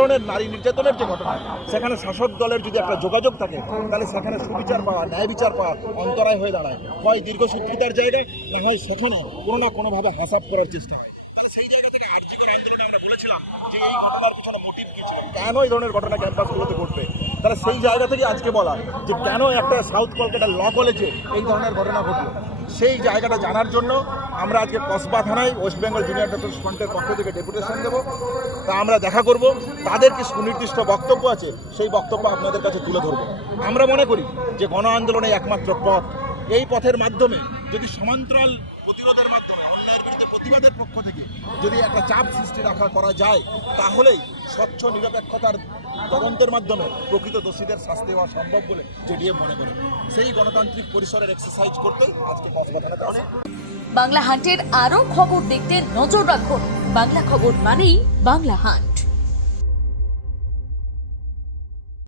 ধরনের নারী নির্যাতনের যে ঘটনা, সেখানে শাসক দলের যদি একটা যোগাযোগ থাকে, তাহলে সেখানে সুবিচার পাওয়া, ন্যায় বিচার পাওয়া অন্তরায় হয়ে দাঁড়ায়। হয় দীর্ঘসূত্রিতার জায়গায়, না হয় সেখানে কোনো না কোনোভাবে হাসাব করার চেষ্টা হয়। তাহলে সেই জায়গা থেকে আর্যিকর আন্দোলনে আমরা বলেছিলাম যে এই ঘটনার পিছনে মোটিভ কী ছিল, কেন এই ধরনের ঘটনা ক্যাম্পাসগুলোতে ঘটবে। তাহলে সেই জায়গা থেকে আজকে বলা যে কেন একটা সাউথ কলকাতা ল কলেজে এই ধরনের ঘটনা ঘটলো, সেই জায়গাটা জানার জন্য আমরা আজকে কসবা থানায় ওয়েস্ট বেঙ্গল জুনিয়র ডক্টর ফ্রন্টের পক্ষ থেকে ডেপুটেশন দেবো। তা আমরা দেখা করব, তাদের কি সুনির্দিষ্ট বক্তব্য আছে সেই বক্তব্য আপনাদের কাছে তুলে ধরবো। আমরা মনে করি যে গণ আন্দোলনে একমাত্র পথ, এই পথের মাধ্যমে যদি সমান্তরাল প্রতিরোধের মাধ্যমে অন্যায়ের বিরুদ্ধে প্রতিবাদের পক্ষ থেকে যদি একটা চাপ সৃষ্টি করা যায়, তাহলেই স্বচ্ছ নিরপেক্ষতার তদন্তের মাধ্যমে প্রকৃত দোষীদের শাস্তি হওয়া সম্ভব বলে জেডিএম মনে করে। সেই গণতান্ত্রিক পরিসরের এক্সারসাইজ করতেই আজকে কসবা থানাতে আসে। বাংলা হান্টের আরও খবর দেখতে নজর রাখুন। বাংলা খবর মানেই বাংলা হান্ট।